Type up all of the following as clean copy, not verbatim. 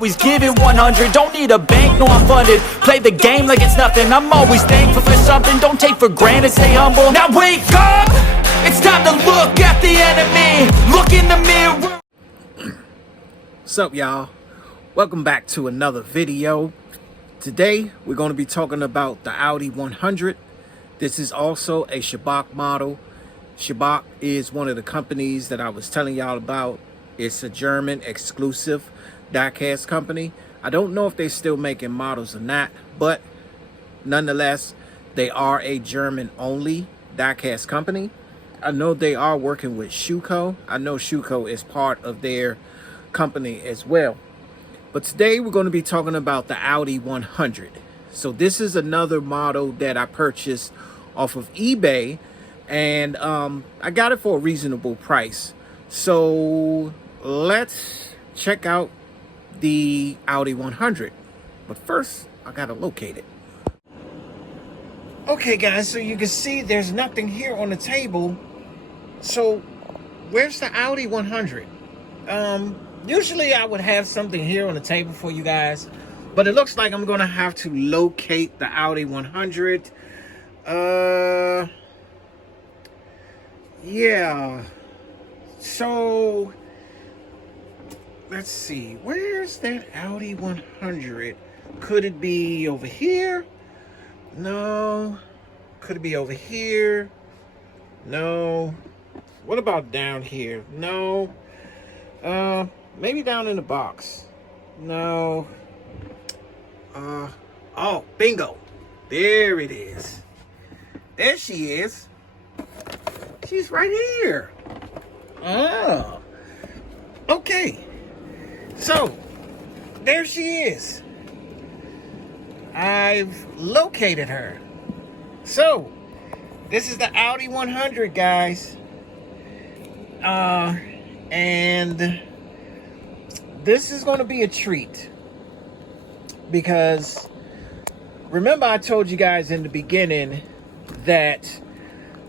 Always giving 100, don't need a bank, no I'm funded. Play the game like it's nothing, I'm always thankful for something. Don't take for granted, stay humble. Now wake up, it's time to look at the enemy. Look in the mirror. What's up, y'all? Welcome back to another video. Today we're going to be talking about the Audi 100. This is also a Schabak model. Schabak is one of the companies that I was telling y'all about. It's a German exclusive diecast company. I don't know if they're still making models or not, but nonetheless, they are a German only diecast company. I know they are working with Schuco. I know Schuco is part of their company as well. But today we're going to be talking about the Audi 100. So this is another model that I purchased off of eBay, and I got it for a reasonable price. So let's check out the Audi 100, but first I gotta locate it. Okay guys, so you can see there's nothing here on the table. So where's the Audi 100? Usually I would have something here on the table for you guys, but it looks like I'm gonna have to locate the Audi 100. Yeah, so let's see, where's that Audi 100? Could it be over here? No. Could it be over here? No. What about down here? No. Maybe down in the box. No. Oh, bingo. There it is. There she is. She's right here. Oh. Okay. So, there she is. I've located her. So, this is the Audi 100, guys. And this is going to be a treat. Because, remember I told you guys in the beginning that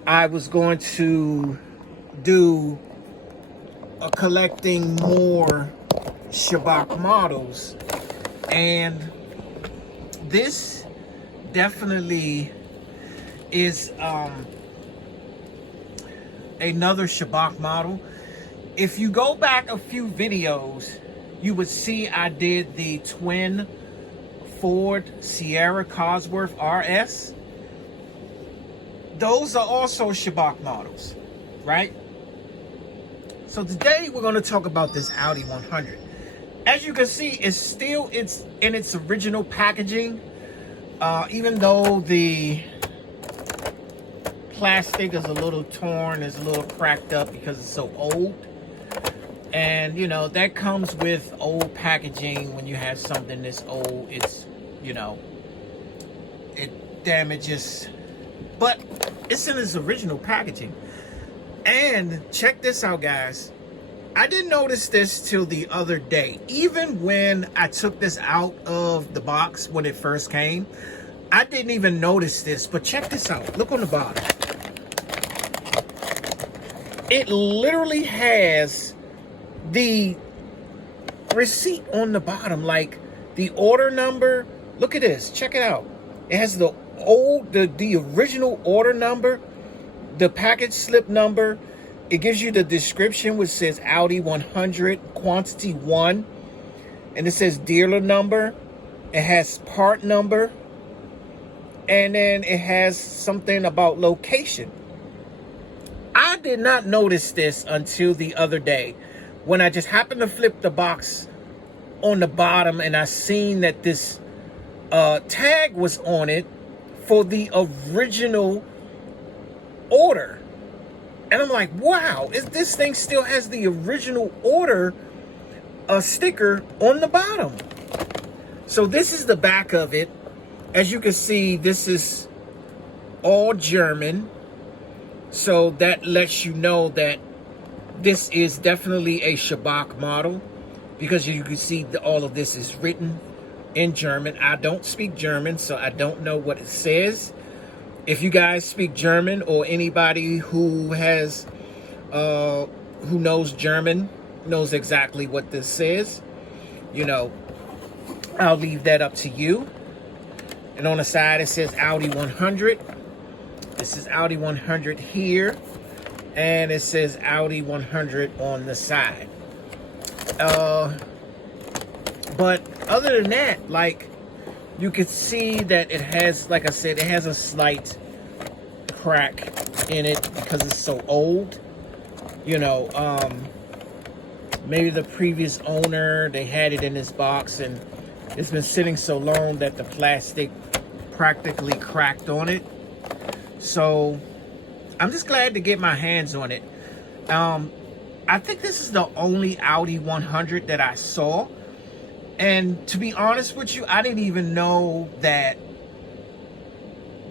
I was going to do a collecting more Schabak models, and this definitely is another Schabak model. If you go back a few videos, you would see I did the twin Ford Sierra Cosworth RS. Those are also Schabak models, right? So today we're going to talk about this Audi 100. As you can see, it's in its original packaging, even though the plastic is a little torn, is a little cracked up because it's so old. And you know, that comes with old packaging. When you have something this old, it's, you know, it damages, but it's in its original packaging. And check this out, guys. I didn't notice this till the other day. Even when I took this out of the box when it first came, I didn't even notice this. But check this out. Look on the bottom. It literally has the receipt on the bottom, like the order number. Look at this. Check it out. It has the original order number, the package slip number. It gives you the description, which says Audi 100 quantity 1, and it says dealer number. It has part number, and then it has something about location. I did not notice this until the other day when I just happened to flip the box on the bottom, and I seen that this tag was on it for the original order. And I'm like, wow, this thing still has the original order sticker on the bottom. So this is the back of it. As you can see, this is all German. So that lets you know that this is definitely a Schabak model, because you can see all of this is written in German. I don't speak German, so I don't know what it says. If you guys speak German, or anybody who has who knows German knows exactly what this says, you know, I'll leave that up to you. And on the side, it says Audi 100. This is Audi 100 here. And it says Audi 100 on the side. But other than that, like, you can see that it has, like I said, it has a slight crack in it because it's so old. You know, maybe the previous owner, they had it in this box and it's been sitting so long that the plastic practically cracked on it. So I'm just glad to get my hands on it. I think this is the only Audi 100 that I saw. And to be honest with you, I didn't even know that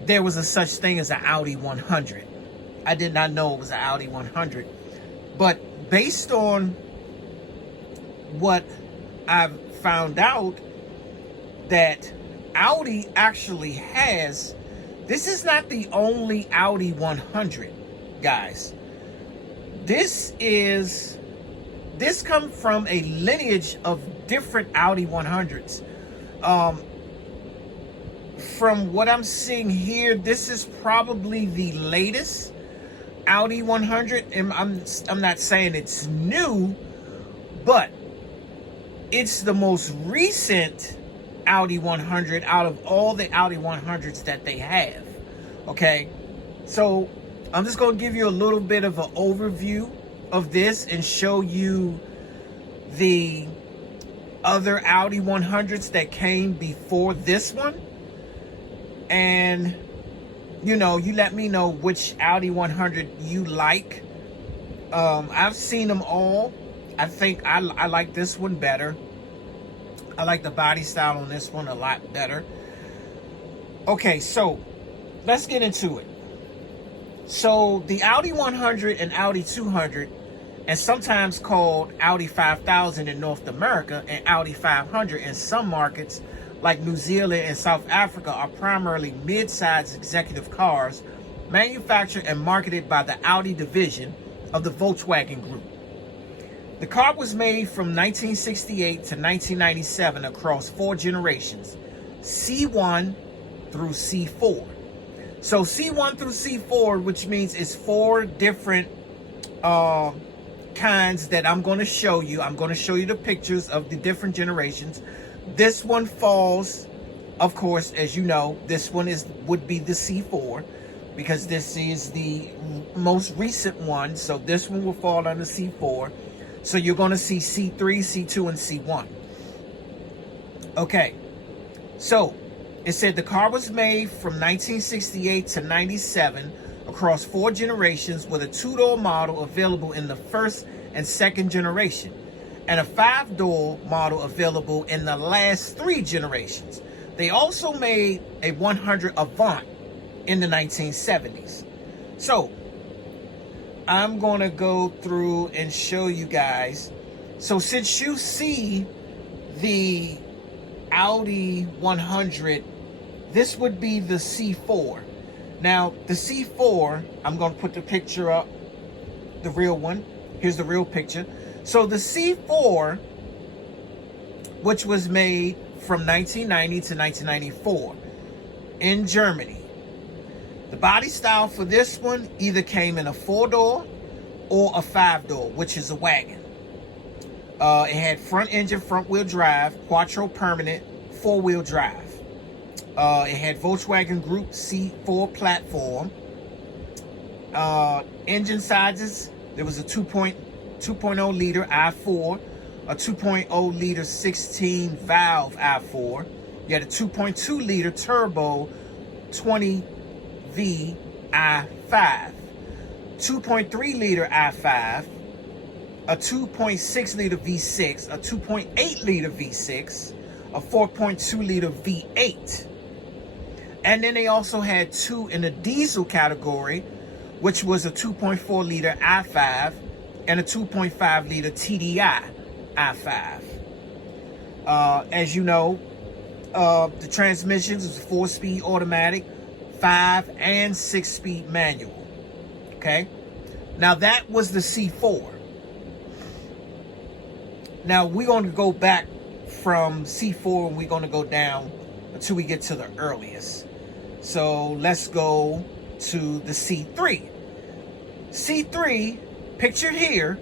there was a such thing as an Audi 100. I did not know it was an Audi 100. But based on what I've found out, that Audi actually has, this is not the only Audi 100, guys. This comes from a lineage of different Audi 100s. From what I'm seeing here, this is probably the latest Audi 100. And I'm not saying it's new, but it's the most recent Audi 100 out of all the Audi 100s that they have. Okay, so I'm just going to give you a little bit of an overview of this and show you the other Audi 100s that came before this one. And, you know, you let me know which Audi 100 you like. I've seen them all. I think I like this one better. I like the body style on this one a lot better. Okay, so let's get into it. So the Audi 100 and Audi 200, and sometimes called Audi 5000 in North America and Audi 500 in some markets like New Zealand and South Africa, are primarily mid-size executive cars manufactured and marketed by the Audi division of the Volkswagen Group. The car was made from 1968 to 1997 across 4 generations, C1 through C4. So C1 through C4, which means it's 4 different kinds that I'm going to show you. I'm going to show you the pictures of the different generations. This one falls, of course, as you know, this one would be the C4 because this is the most recent one. So this one will fall under C4. So you're going to see C3, C2, and C1. Okay, so it said the car was made from 1968 to 97 across 4 generations, with a 2-door model available in the first and second generation, and a 5-door model available in the last 3 generations. They also made a 100 Avant in the 1970s. So I'm going to go through and show you guys. So since you see the Audi 100, this would be the C4. Now, the C4, I'm going to put the picture up, the real one. Here's the real picture. So the C4, which was made from 1990 to 1994 in Germany. The body style for this one either came in a 4-door or a 5-door, which is a wagon. It had front engine, front wheel drive, quattro permanent, 4-wheel drive. It had Volkswagen Group C4 platform. Engine sizes, there was a 2.0 liter i4, a 2.0 liter 16 valve i4. You had a 2.2 liter turbo 20V i5, 2.3 liter i5, a 2.6 liter V6, a 2.8 liter V6, a 4.2 liter V8. And then they also had 2 in the diesel category, which was a 2.4 liter i5 and a 2.5 liter TDI i5. As you know, the transmissions is 4-speed automatic, 5 and 6-speed manual. Okay, now that was the C4. Now we're going to go back from C4, and we're going to go down until we get to the earliest. So let's go to the C3. C3, pictured here,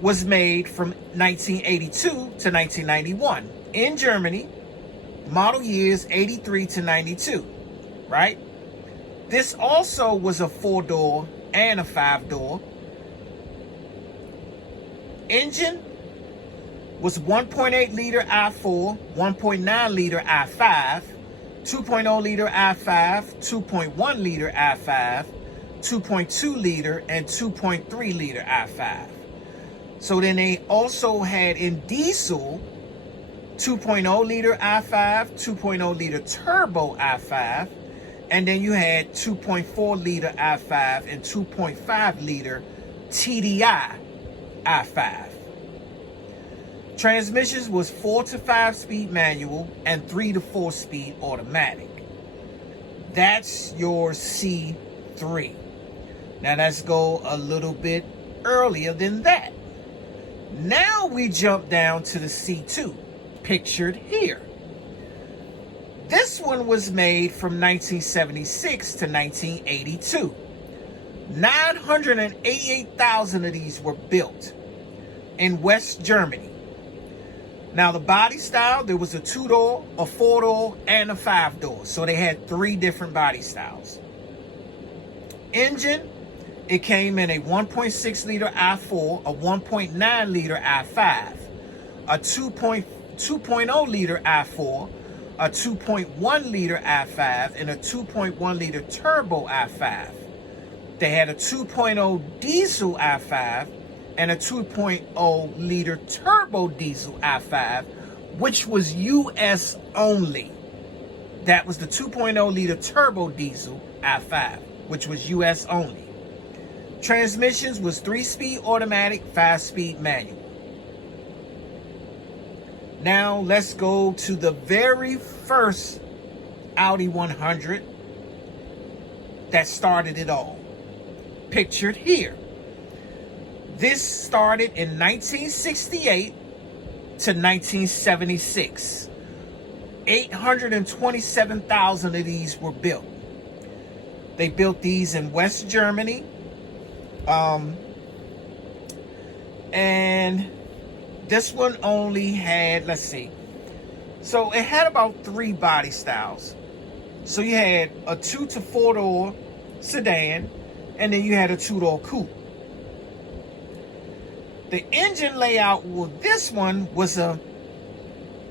was made from 1982 to 1991 in Germany, model years 83 to 92, right? This also was a 4-door and a 5-door. Engine was 1.8 liter I4, 1.9 liter I5, 2.0 liter I5, 2.1 liter I5, 2.2 liter, and 2.3 liter I5. So then they also had in diesel 2.0 liter I5, 2.0 liter turbo I5, and then you had 2.4 liter I5 and 2.5 liter TDI I5. Transmissions was 4 to 5 speed manual and 3 to 4 speed automatic. That's your C3. Now let's go a little bit earlier than that. Now we jump down to the C2, pictured here. This one was made from 1976 to 1982. 988,000 of these were built in West Germany. Now the body style, there was a 2-door, a 4-door, and a 5-door. So they had 3 different body styles. Engine, it came in a 1.6 liter I4, a 1.9 liter I5, a 2.0 liter I4, a 2.1 liter I5, and a 2.1 liter turbo I5. They had a 2.0 diesel I5 and a 2.0 liter turbo diesel I5, which was US only. That was the 2.0 liter turbo diesel I5, which was US only. Transmissions was 3-speed automatic, 5-speed manual. Now let's go to the very first Audi 100 that started it all. Pictured here. This started in 1968 to 1976. 827,000 of these were built. They built these in West Germany. And this one only had, let's see. So it had about 3 body styles. So you had a 2 to 4-door sedan, and then you had a 2-door coupe. The engine layout with this one was a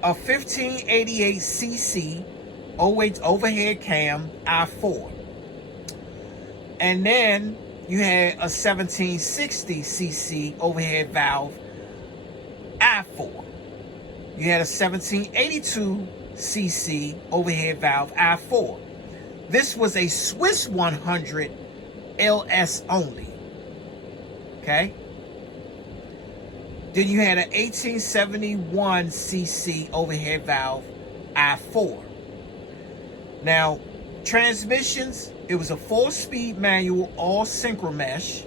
1588cc overhead cam I4. And then you had a 1760cc overhead valve I4. You had a 1782cc overhead valve I4. This was a Swiss 100 LS only. Okay? Then you had an 1871cc overhead valve I4. Now, transmissions, it was a 4-speed manual, all synchro mesh,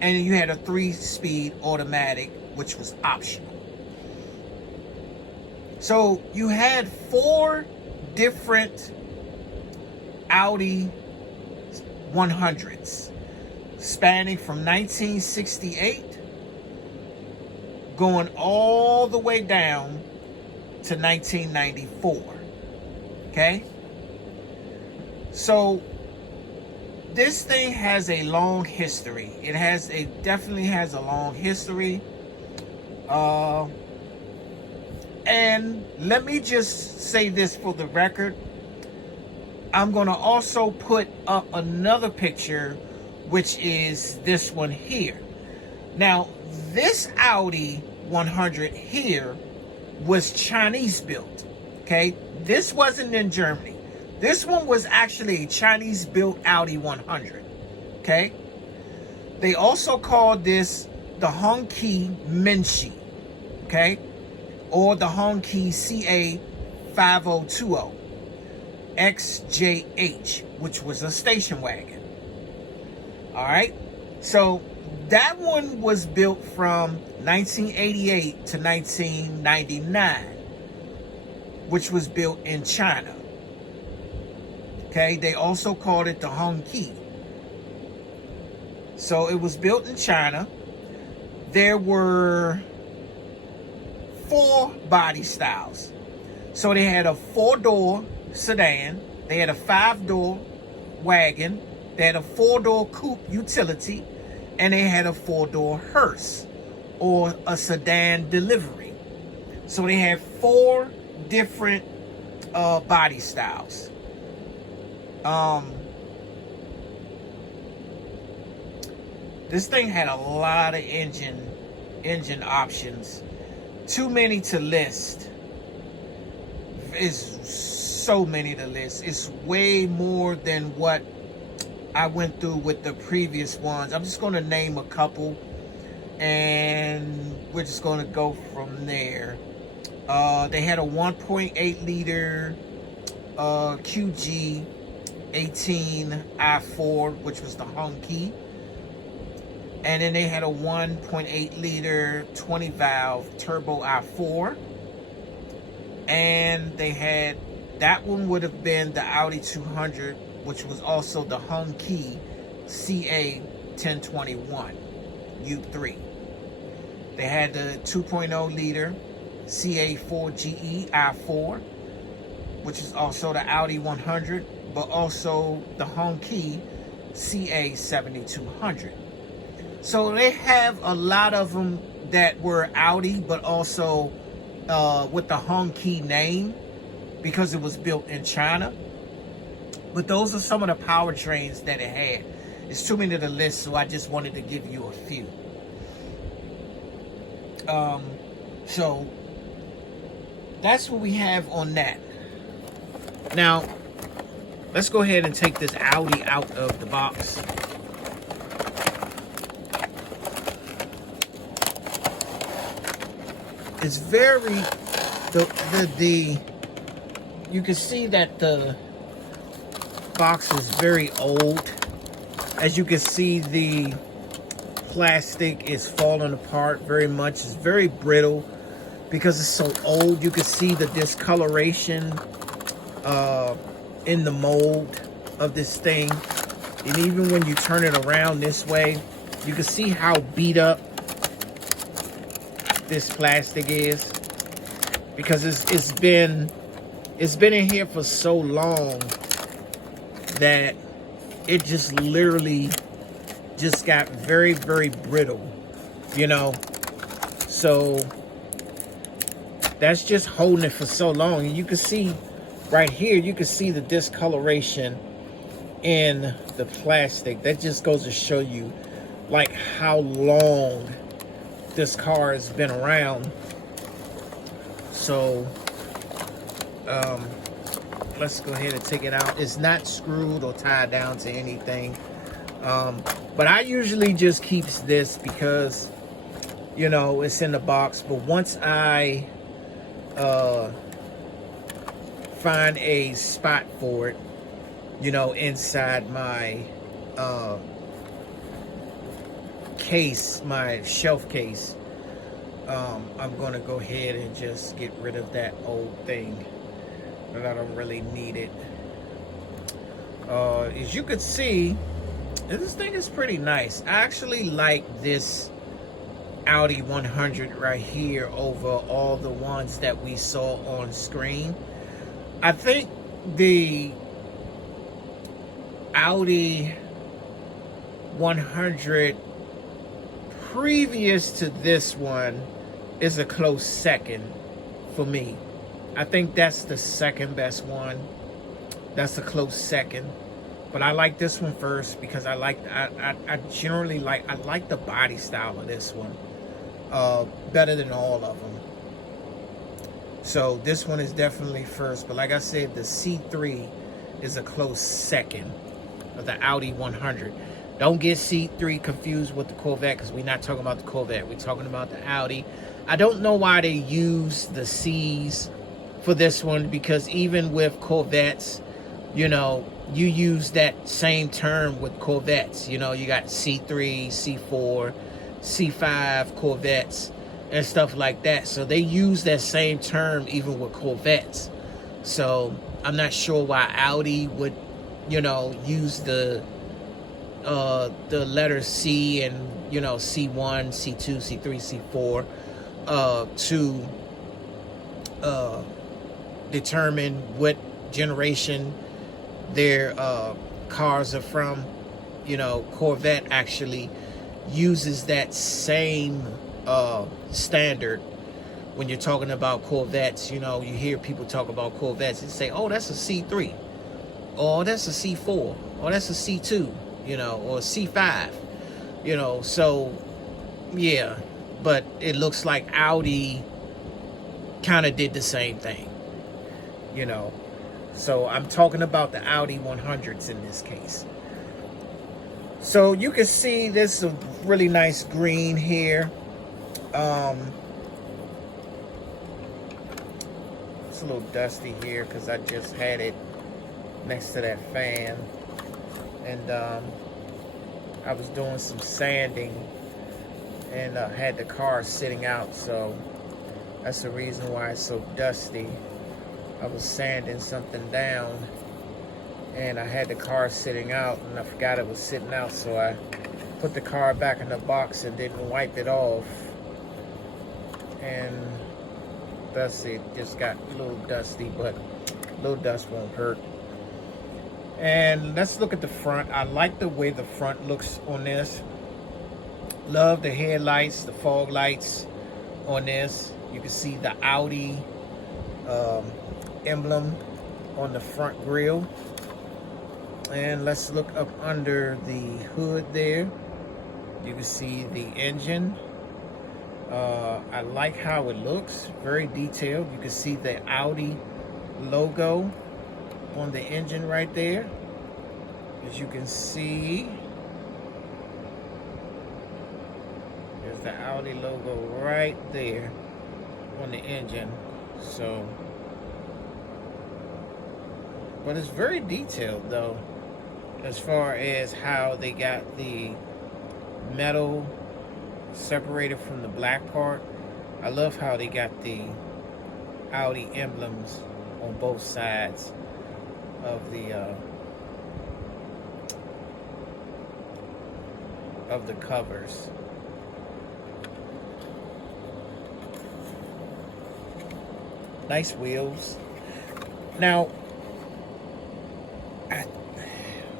and then you had a 3-speed automatic, which was optional. So you had 4 different Audi 100s spanning from 1968 going all the way down to 1994. Okay? So this thing has a long history. It definitely has a long history. And let me just say this for the record. I'm going to also put up another picture, which is this one here. Now, this Audi 100 here was Chinese built. Okay? This wasn't in Germany. This one was actually a Chinese built Audi 100. Okay? They also called this the Hongqi Menshi. Okay? Or the Hongqi CA5020 XJH, which was a station wagon. All right, so that one was built from 1988 to 1999. which was built in China. Okay, they also called it the Hongqi. So it was built in China. There were 4 body styles. So they had a 4-door sedan, they had a 5-door wagon, they had a 4-door coupe utility, and they had a 4-door hearse, or a sedan delivery. So they had 4 different body styles. This thing had a lot of engine options. Too many to list. It's so many to list. It's way more than what I went through with the previous ones. I'm just going to name a couple, and we're just going to go from there. They had a 1.8 liter QG 18 i4, which was the Hongqi. And then they had a 1.8 liter 20 valve turbo i4. And they had, that one would have been the Audi 200, which was also the Hongqi CA 1021 U3. They had the 2.0 liter CA4GE i4, which is also the Audi 100, but also the Hongqi CA 7200. So they have a lot of them that were Audi, but also with the Hongqi name, because it was built in China. But those are some of the powertrains that it had. It's too many to list, so I just wanted to give you a few. So that's what we have on that. Now, let's go ahead and take this Audi out of the box. It's very, you can see that the box is very old. As you can see, the plastic is falling apart very much. It's very brittle because it's so old. You can see the discoloration in the mold of this thing. And even when you turn it around this way, you can see how beat up this plastic is, because it's been in here for so long that it just literally just got very, very brittle, you know. So that's just holding it for so long. And you can see right here, you can see the discoloration in the plastic. That just goes to show you like how long this car has been around. So let's go ahead and take it out. It's not screwed or tied down to anything, but I usually just keep this because, you know, it's in the box. But once I find a spot for it, you know, inside my case, my shelf case, I'm gonna go ahead and just get rid of that old thing that I don't really need it. As you can see, this thing is pretty nice. I actually like this Audi 100 right here over all the ones that we saw on screen. I think the Audi 100 previous to this one is a close second for me. I think that's the second best one. That's a close second. But I like this one first because I generally like the body style of this one better than all of them. So this one is definitely first. But like I said, the C3 is a close second of the Audi 100. Don't get C3 confused with the Corvette, because we're not talking about the Corvette. We're talking about the Audi. I don't know why they use the C's for this one, because even with Corvettes, you know, you use that same term with Corvettes. You know, you got C3, C4, C5 Corvettes. and stuff like that. So they use that same term even with Corvettes. So I'm not sure why Audi would, you know, use the letter C and, you know, C1, C2, C3, C4 to determine what generation their cars are from. You know, Corvette actually uses that same standard. When you're talking about Corvettes, you know, you hear people talk about Corvettes and say, oh, that's a C3, or that's a C4, or that's a C2, you know, or C5, you know. So yeah, but it looks like Audi kind of did the same thing, you know. So I'm talking about the Audi 100s in this case. So you can see this is a really nice green here. It's a little dusty here because I just had it next to that fan, and I was doing some sanding and had the car sitting out, so that's the reason why it's so dusty. I was sanding something down and I had the car sitting out, and I forgot it was sitting out, so I put the car back in the box and didn't wipe it off, and thus it just got a little dusty, but a little dust won't hurt. And let's look at the front. I like the way the front looks on this. Love the headlights, the fog lights on this. You can see the Audi emblem on the front grille. And let's look up under the hood there. You can see the engine. I like how it looks, very detailed. You can see the Audi logo on the engine right there. As you can see, there's the Audi logo right there on the engine. So, but it's very detailed though, as far as how they got the metal separated from the black part. I love how they got the Audi emblems on both sides of the covers. Nice wheels. Now,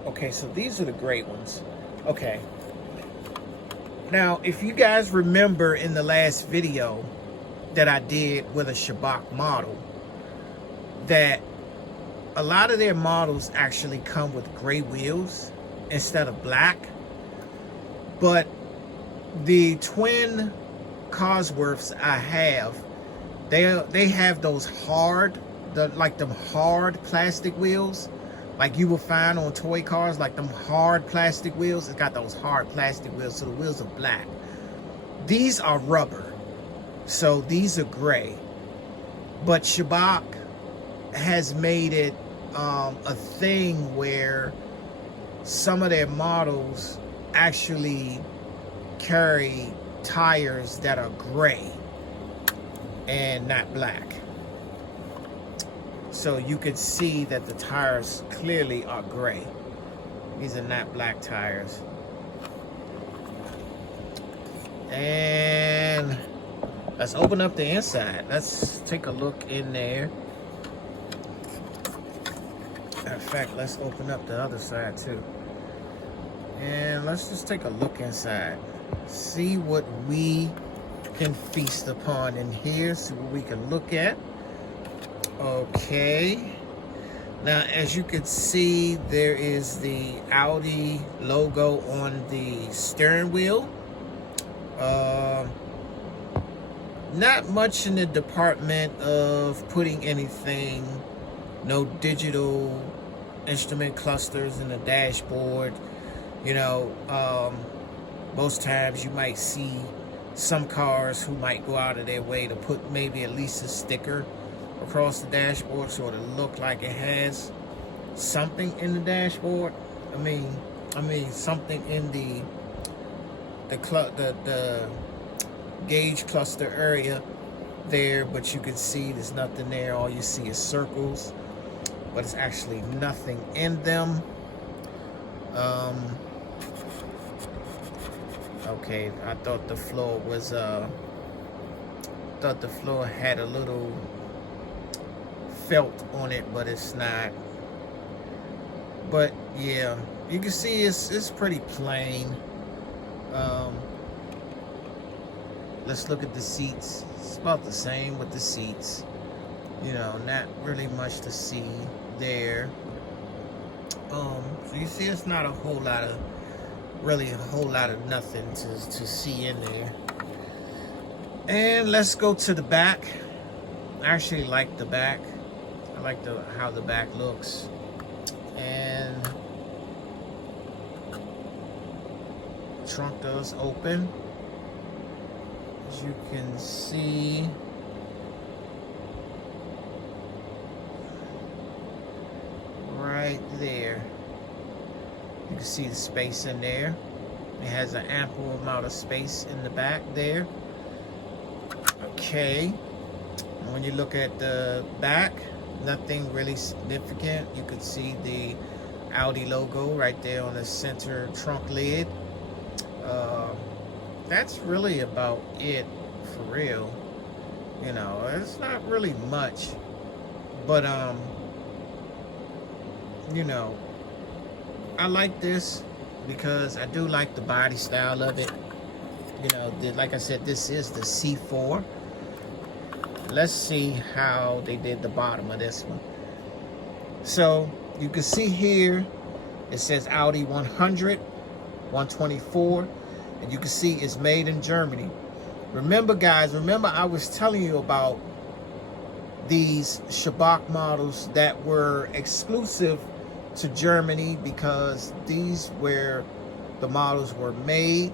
okay, so these are the great ones. Okay. Now, if you guys remember in the last video that I did with a Schabak model, that a lot of their models actually come with gray wheels instead of black. But the twin Cosworths I have, they have those hard, like them hard plastic wheels, like you will find on toy cars, like them hard plastic wheels. It's got those hard plastic wheels, so the wheels are black. These are rubber, so these are gray. But Schabak has made it a thing where some of their models actually carry tires that are gray and not black. So you could see that the tires clearly are gray. These are not black tires. And let's open up the inside. Let's take a look in there. In fact, let's open up the other side too. And let's just take a look inside. See what we can feast upon in here. See what we can look at. Okay. Now, as you can see, there is the Audi logo on the steering wheel. Not much in the department of putting anything. No digital instrument clusters in the dashboard. You know, most times you might see some cars who might go out of their way to put maybe at least a sticker across the dashboard so it'll look like it has something in the dashboard. I mean something in the gauge cluster area there, but you can see there's nothing there. All you see is circles, but it's actually nothing in them. Okay, I thought the floor was thought the floor had a little felt on it, but it's not. But yeah, you can see it's pretty plain. Let's look at the seats. It's about the same with the seats. You know, not really much to see there. So you see it's not a whole lot of nothing to see in there. And let's go to the back. I actually like the back. I like how the back looks. And trunk does open, as you can see. Right there, you can see the space in there. It has an ample amount of space in the back there. Okay, when you look at the back, nothing really significant. You could see the Audi logo right there on the center trunk lid. That's really about it for real. You know, it's not really much, but you know, I like this because I do like the body style of it. You know, like I said, this is the C4. Let's see how they did the bottom of this one. So you can see here, it says Audi 100, 124, and you can see it's made in Germany. Remember, guys, I was telling you about these Schabak models that were exclusive to Germany because these where the models were made,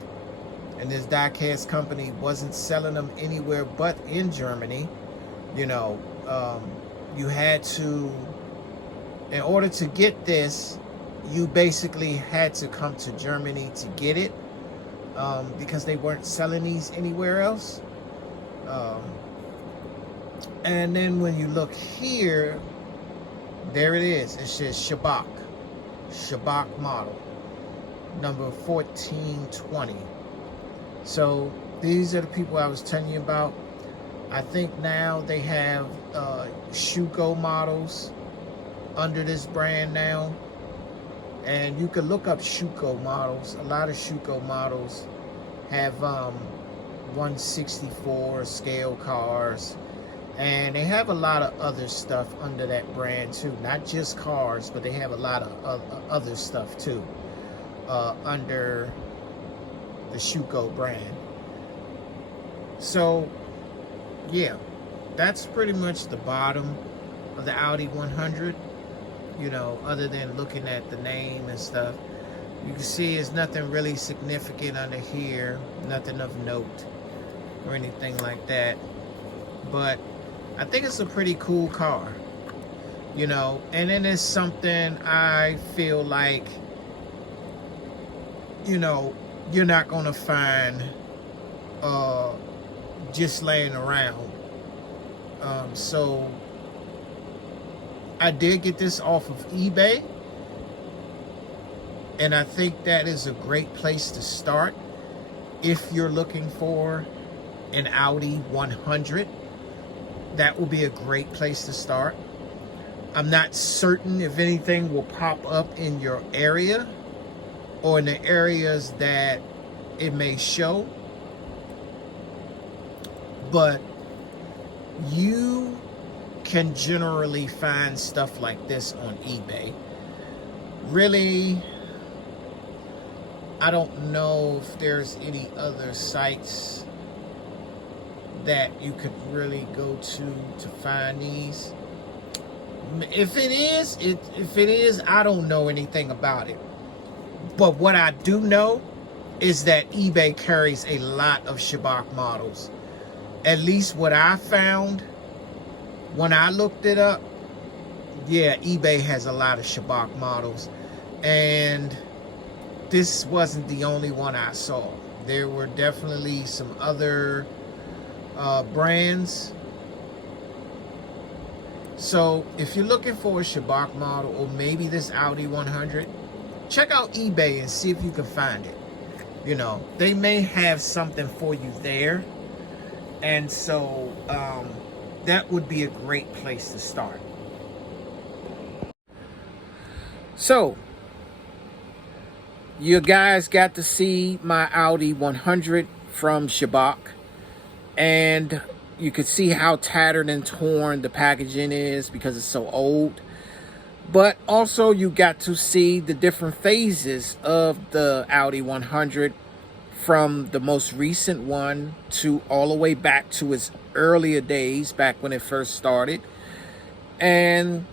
and this diecast company wasn't selling them anywhere but in Germany. You know, you had to, in order to get this, you basically had to come to Germany to get it, because they weren't selling these anywhere else. And then when you look here, there it is. It says Schabak model, number 1420. So these are the people I was telling you about. I think now they have Schuko models under this brand now. And you can look up Schuko models. A lot of Schuko models have 164 scale cars. And they have a lot of other stuff under that brand too. Not just cars, but they have a lot of other stuff too under the Schuko brand. So yeah, that's pretty much the bottom of the Audi 100. You know, other than looking at the name and stuff, you can see there's nothing really significant under here, nothing of note or anything like that. But I think it's a pretty cool car, you know, and then it's something I feel like, you know, you're not gonna find just laying around. So I did get this off of eBay, and I think that is a great place to start if you're looking for an Audi 100. That will be a great place to start. I'm not certain if anything will pop up in your area or in the areas that it may show, but you can generally find stuff like this on eBay. Really, I don't know if there's any other sites that you could really go to find these. If it is, I don't know anything about it. But what I do know is that eBay carries a lot of Schabak models. At least what I found when I looked it up, yeah, eBay has a lot of Schabak models. And this wasn't the only one I saw. There were definitely some other brands. So if you're looking for a Schabak model or maybe this Audi 100, check out eBay and see if you can find it. You know, they may have something for you there. And so that would be a great place to start. So you guys got to see my Audi 100 from Schabak, and you could see how tattered and torn the packaging is because it's so old. But also you got to see the different phases of the Audi 100, from the most recent one to all the way back to its earlier days, back when it first started. And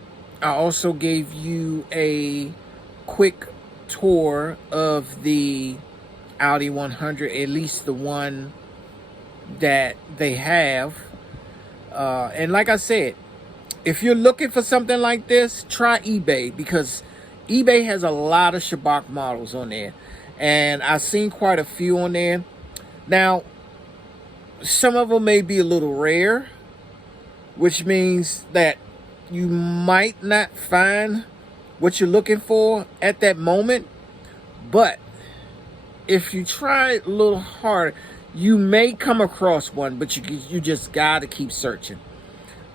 I also gave you a quick tour of the Audi 100, at least the one that they have. And like I said, if you're looking for something like this, try eBay, because eBay has a lot of Schabak models on there, and I've seen quite a few on there. Now, some of them may be a little rare, which means that you might not find what you're looking for at that moment. But if you try a little harder, you may come across one, but you just gotta keep searching.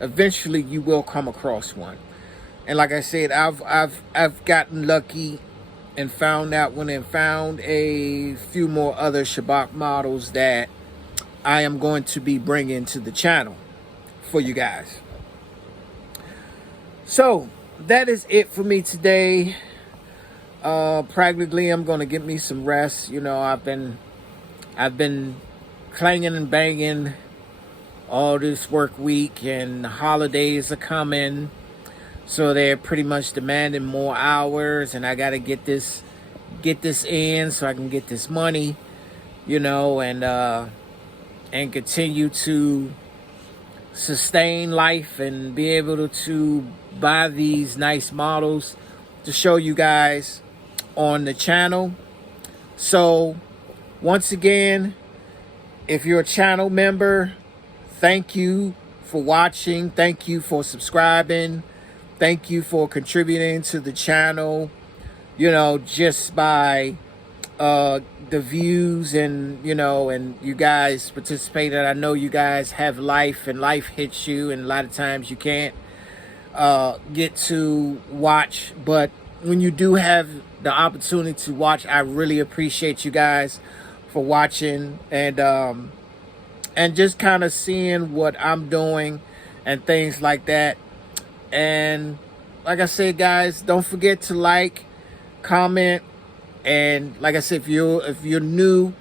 Eventually you will come across one. And like I said, I've gotten lucky and found out one, and found a few more other Schabak models that I am going to be bringing to the channel for you guys. So that is it for me today. Practically I'm gonna get me some rest. You know, I've been clanging and banging all this work week, and the holidays are coming, so they're pretty much demanding more hours, and I gotta get this in so I can get this money, you know, and continue to sustain life and be able to buy these nice models to show you guys on the channel. So once again, if you're a channel member, thank you for watching. Thank you for subscribing. Thank you for contributing to the channel, you know, just by the views, and you know, and you guys participated. I know you guys have life, and life hits you, and a lot of times you can't get to watch, but when you do have the opportunity to watch, I really appreciate you guys for watching, and just kind of seeing what I'm doing and things like that. And like I said, guys, don't forget to like, comment, and like I said, if you're new,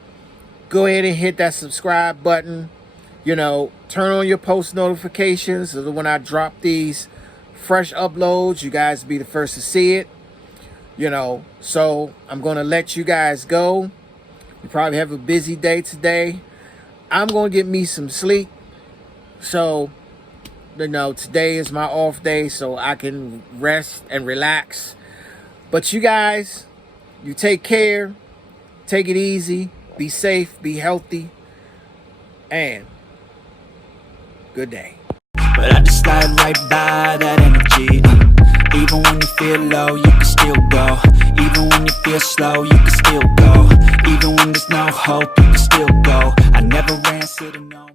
go ahead and hit that subscribe button. You know, turn on your post notifications so that when I drop these fresh uploads, you guys be the first to see it. You know, so I'm gonna let you guys go. You probably have a busy day today. I'm gonna get me some sleep. So, you know, today is my off day, so I can rest and relax. But you guys, you take care, take it easy, be safe, be healthy, and good day. But I just slide right by that energy. Even when you feel low, you can still go. Even when you feel slow, you can still go. Even when there's no hope, you can still go. I never ran, sitting on